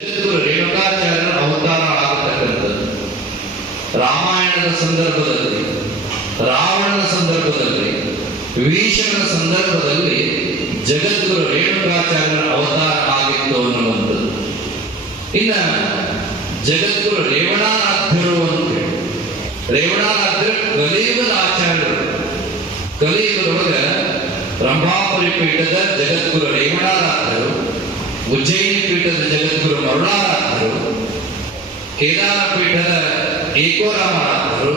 ಜಗದ್ಗುರು ರೇಣುಕಾಚಾರ್ಯರ ಅವತಾರ ಆಗತಕ್ಕಂಥದ್ದು ರಾಮಾಯಣದ ಸಂದರ್ಭದಲ್ಲಿ, ರಾವಣನ ಸಂದರ್ಭದಲ್ಲಿ, ವಿಭೀಷಣನ ಸಂದರ್ಭದಲ್ಲಿ ಜಗದ್ಗುರು ರೇಣುಕಾಚಾರ್ಯರ ಅವತಾರ ಆಗಿತ್ತು ಅನ್ನುವಂಥದ್ದು. ಇನ್ನ ಜಗದ್ಗುರು ರೇವಣಾರಾಧ್ಯರು ಅಂತ ಹೇಳಿ, ರೇವಣಾರಾಧ್ಯರು ಕಲಿಯುಗದ ಆಚಾರ್ಯರು. ಕಲಿಯುಗದೊಳಗ ರಂಭಾಪುರಿ ಪೀಠದ ಜಗದ್ಗುರು ರೇವಣಾರಾಧ್ಯರು, ಉಜ್ಜಯಿನಿ ಪೀಠದ ಜಗದ್ಗುರು ಮರುಳಾರಾಧ್ಯರು, ಕೇದಾರ ಪೀಠದ ಏಕೋರಾಮಾರಾಧ್ಯರು,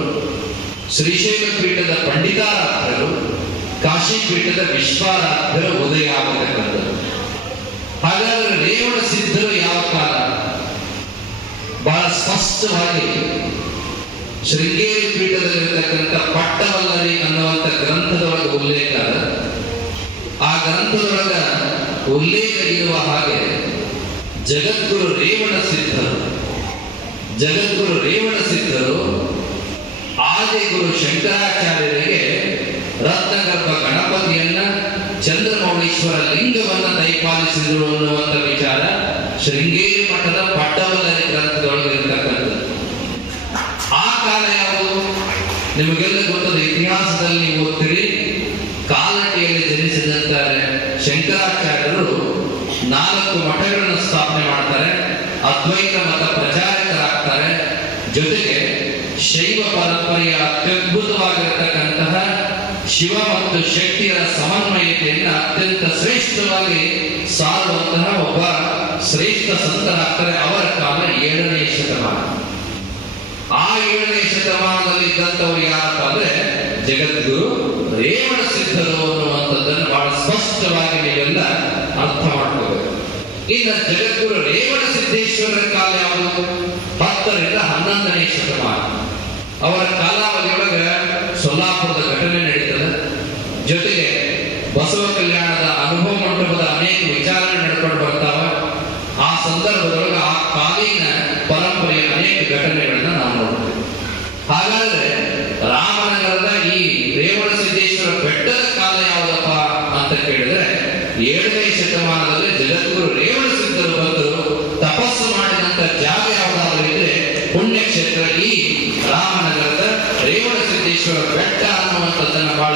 ಶ್ರೀಶೈಲ ಪೀಠದ ಪಂಡಿತಾರಾಧ್ಯರು, ಕಾಶಿ ಪೀಠದ ವಿಶ್ವಾರಾಧ್ಯರು ಉದಯ ಆಗತಕ್ಕಂಥದ್ದು. ಹಾಗಾದ್ರೆ ರೇವಣ ಸಿದ್ಧರು ಯಾವ ಕಾಲ? ಬಹಳ ಸ್ಪಷ್ಟವಾಗಿ ಶೃಂಗೇರಿ ಪೀಠದಲ್ಲಿರತಕ್ಕಂಥ ಪಟ್ಟವಲ್ಲರಿ ಅನ್ನುವಂಥ ಗ್ರಂಥದೊಳಗೆ ಉಲ್ಲೇಖ. ಆ ಗ್ರಂಥದೊಳಗ ಉಲ್ಲೇಖ ಇರುವ ಹಾಗೆ ಜಗದ್ಗುರು ರೇವಣ ಸಿದ್ಧರು, ಜಗದ್ಗುರು ರೇವಣ ಸಿದ್ಧರು ಆದಿಗುರು ಶಂಕರಾಚಾರ್ಯರಿಗೆ ರತ್ನಗರ್ಭ ಗಣಪತಿಯನ್ನ, ಚಂದ್ರಮೌಳೀಶ್ವರ ಲಿಂಗವನ್ನ ದಯಪಾಲಿಸಿದರು ಅನ್ನುವಂಥ ವಿಚಾರ ಶೃಂಗೇರಿ ಮಠದ ಪಟ್ಟವಲ್ಲರಿ ಗ್ರಂಥದೊಳಗೆ ಇರತಕ್ಕಂಥದ್ದು. ಆ ಕಾಲ ಯಾವುದು? ನಿಮಗೆಲ್ಲ ಗೊತ್ತದ, ಇತಿಹಾಸದಲ್ಲಿ ನೀವು ಓದ್ತೀರಿ. ಕಾಲಟಿಯಲ್ಲಿ ಜನಿಸಿದಂತ ಶಂಕರಾಚಾರ್ಯರು 4 ಮಠಗಳನ್ನು ಸ್ಥಾಪನೆ ಮಾಡ್ತಾರೆ, ಅದ್ವೈತ ಮತ ಪ್ರಚಾರಕರಾಗ್ತಾರೆ. ಜೊತೆಗೆ ಶೈವ ಪರಂಪರೆಯ ಅತ್ಯದ್ಭುತವಾಗಿರತಕ್ಕಂತಹ ಶಿವ ಮತ್ತು ಶಕ್ತಿಯರ ಸಮನ್ವಯತೆಯನ್ನ ಅತ್ಯಂತ ಶ್ರೇಷ್ಠವಾಗಿ ಸಾರುವಂತಹ ಒಬ್ಬ ಶ್ರೇಷ್ಠ ಸಂತರಾಗ್ತಾರೆ. ಅವರ ಕಾಲ 7ನೇ ಶತಮಾನ. ಆ 7ನೇ ಶತಮಾನದಲ್ಲಿ ಇದ್ದಂಥವ್ರು ಯಾರಪ್ಪ ಅಂದ್ರೆ ಜಗದ್ಗುರು ರೇವಣ ಸಿದ್ಧರು ಅನ್ನುವಂಥದ್ದನ್ನು ಬಹಳ ಸ್ಪಷ್ಟವಾಗಿ ನೀವೆಲ್ಲ ಅರ್ಥ ಮಾಡ್ಕೋಬೇಕು. ಇನ್ನು ಜಗದ್ಗುರು ರೇವಣ ಸಿದ್ದೇಶ್ವರರ ಕಾಲ ಯಾವುದು? 10ರಿಂದ 11ನೇ ಶತಮಾನ. ಅವರ ಕಾಲಾವಧಿಯೊಳಗ ಸೊಲ್ಲಾಪುರದ ಘಟನೆ ನಡೀತದೆ. ಜೊತೆಗೆ ಬಸವ ಕಲ್ಯಾಣದ ಅನುಭವ ಮಂಟಪದ ಅನೇಕ ವಿಚಾರಣೆ ನಡ್ಕೊಂಡು ಬರ್ತಾವ. ಆ ಸಂದರ್ಭದೊಳಗೆ ಆ ಕಾಲೀನ ಪರಂಪರೆಯ ಅನೇಕ ಘಟನೆಗಳನ್ನ ನಾವು ನೋಡ್ತೇವೆ. ಹಾಗಾದ್ರೆ ರಾಮನಗರದ ಈ ರೇವಣ ಸಿದ್ದೇಶ್ವರ ಬೆಟ್ಟದ ಕಾಲ ಯಾವುದಪ್ಪ ಅಂತ ಕೇಳಿದ್ರೆ 7ನೇ ಶತಮಾನದಲ್ಲಿ ಜಗದ್ಗುರು ರೇವಣ ಸಿದ್ಧರು ಬಂದರು ತಪಸ್ಸು ಮಾಡಿದಂತ ಜಾಗ ಯಾವುದಾದ್ರೂ ಇದ್ರೆ ಪುಣ್ಯಕ್ಷೇತ್ರ ಈ ರಾಮನಗರದ ರೇವಣ ಸಿದ್ದೇಶ್ವರ ಬೆಟ್ಟ ಅನ್ನುವಂಥದ್ದನ್ನು ಬಹಳ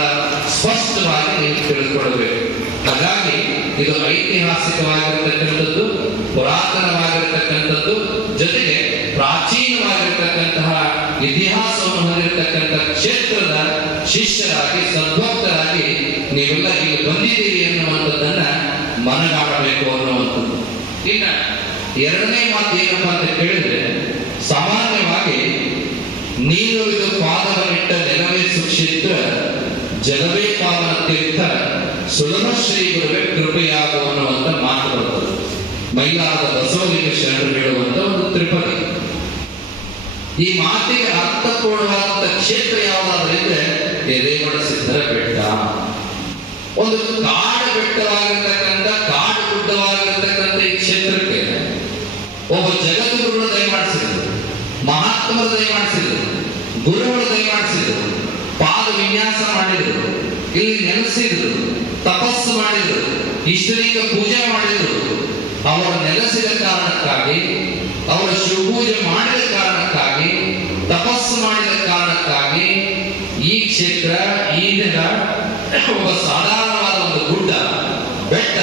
ಸ್ಪಷ್ಟವಾಗಿ ನೀವು ತಿಳಿದುಕೊಳ್ಳಬೇಕು. ಹಾಗಾಗಿ ಇದು ಐತಿಹಾಸಿಕವಾಗಿರತಕ್ಕಂಥದ್ದು, ಪುರಾತನವಾಗಿರತಕ್ಕಂಥದ್ದು, ಜೊತೆಗೆ ಪ್ರಾಚೀನವಾಗಿರತಕ್ಕಂತಹ ಇತಿಹಾಸವನ್ನು ಹೊಂದಿರತಕ್ಕಂಥ ಕ್ಷೇತ್ರದ ಶಿಷ್ಯರಾಗಿ, ಸದ್ಭಕ್ತರಾಗಿ ನೀವೆಲ್ಲ ಇಲ್ಲಿ ಬಂದಿದ್ದೀರಿ ಅನ್ನುವಂಥದ್ದನ್ನ ಮನಗಾಣಬೇಕು ಅನ್ನುವಂಥದ್ದು. ಇನ್ನ 2ನೇ ಮಾತು ಏನಪ್ಪಾ ಅಂತ ಕೇಳಿದ್ರೆ, ಸಾಮಾನ್ಯವಾಗಿ ನೀನು ಇದು ಪಾದವನ್ನಿಟ್ಟ ನೆಲವೇ ಸುಕ್ಷೇತ್ರ, ಜಲವೇ ಪಾವನ ತೀರ್ಥ, ಸುಲಭ ಶ್ರೀ ಗುರುವೇ ಕೃಪೆಯಾಗು ಅನ್ನುವಂಥ ಮಾತು ಬರ್ತದೆ. ಮೈಲಾರದ ಬಸವಲಿಂಗ ಶರಣರು ಹೇಳುವಂತ ಒಂದು ತ್ರಿಪದಿ. ಈ ಮಾತಿಗೆ ಅರ್ಥಪೂರ್ಣವಾದಂತ ಕ್ಷೇತ್ರ ಯಾವುದಾದ್ರೂ ಇದ್ರೆ ರೇವಣ ಸಿದ್ಧರ ಬೆಟ್ಟ. ಒಂದು ಕಾಡು ಬೆಟ್ಟವಾಗಿರ್ತಕ್ಕಂಥ, ಕಾಡು ಗುಡ್ಡವಾಗಿರ್ತಕ್ಕಂಥ ಈ ಕ್ಷೇತ್ರಕ್ಕೆ ಒಬ್ಬ ಜಗದ್ಗುರುಗಳು ದಯಮಾಡಿಸಿದ್ರು, ಮಹಾತ್ಮರು ದಯಮಾಡಿಸಿದ್ರು, ಗುರುಗಳು ದಯಮಾಡಿಸಿದ್ರು, ಪಾದ ವಿನ್ಯಾಸ ಮಾಡಿದ್ರು, ಇಲ್ಲಿ ನೆಲೆಸಿದ್ರು, ತಪಸ್ಸು ಮಾಡಿದ್ರು, ಇಷ್ಟಲಿಂಗ ಪೂಜೆ ಮಾಡಿದ್ರು. ಅವರು ನೆಲೆಸಿದ ಕಾರಣಕ್ಕಾಗಿ, ಅವರ ಶಿವಪೂಜೆ ಮಾಡಿದ ಕಾರಣಕ್ಕಾಗಿ, ತಪಸ್ಸು ಮಾಡಿದ ಕಾರಣಕ್ಕಾಗಿ ಈ ಕ್ಷೇತ್ರ, ಈ ದಿನ ಒಬ್ಬ ಸಾಧಾರಣವಾದ ಒಂದು ಗುಡ್ಡ, ಬೆಟ್ಟ,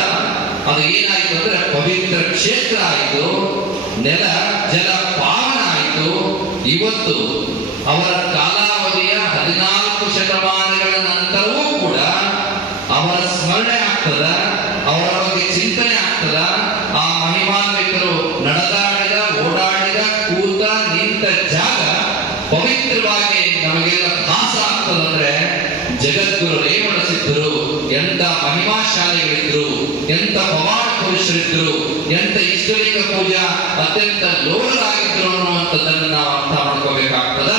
ಅದು ಏನಾಯಿತು ಅಂದ್ರೆ ಪವಿತ್ರ ಕ್ಷೇತ್ರ ಆಯಿತು, ನೆಲ ಜಲ ಪಾವನ ಆಯಿತು. ಇವತ್ತು ಅವರ ಕಾಲಾವಧಿಯ 14 ಶತಮಾನಗಳ ನಂತರವೂ ಕೂಡ ಅವರ ಸ್ಮರಣೆ ಆಗ್ತದ, ಅವರ ಬಗ್ಗೆ ಚಿಂತನೆ ಆಗ್ತದ. ಆ ಮಹಿಮಾನ್ವಿತರು ನಡೆದಾಡಿದ, ಓಡಾಡಿದ, ಕೂತ, ನಿಂತ ಜಾಗ ಪವಿತ್ರವಾಗಿ ನಮಗೆಲ್ಲ ಭಾಸ ಆಗ್ತದಂದ್ರೆ ಜಗದ್ಗುರು ರೇವಣ ಸಿದ್ಧರು ಎಂತ ಮಹಿಮಾಶಾಲಿಗಳಿದ್ರು, ಎಂತ ಪವಾಡ ಪುರುಷರಿದ್ರು, ಎಂತ ಇಷ್ಟಲಿಂಗ ಪೂಜಾ ಅತ್ಯಂತ ಲೋಲರಾಗಿದ್ರು ಅನ್ನುವಂಥದ್ದನ್ನು ನಾವು ಅರ್ಥ ಮಾಡ್ಕೋಬೇಕಾಗ್ತದ.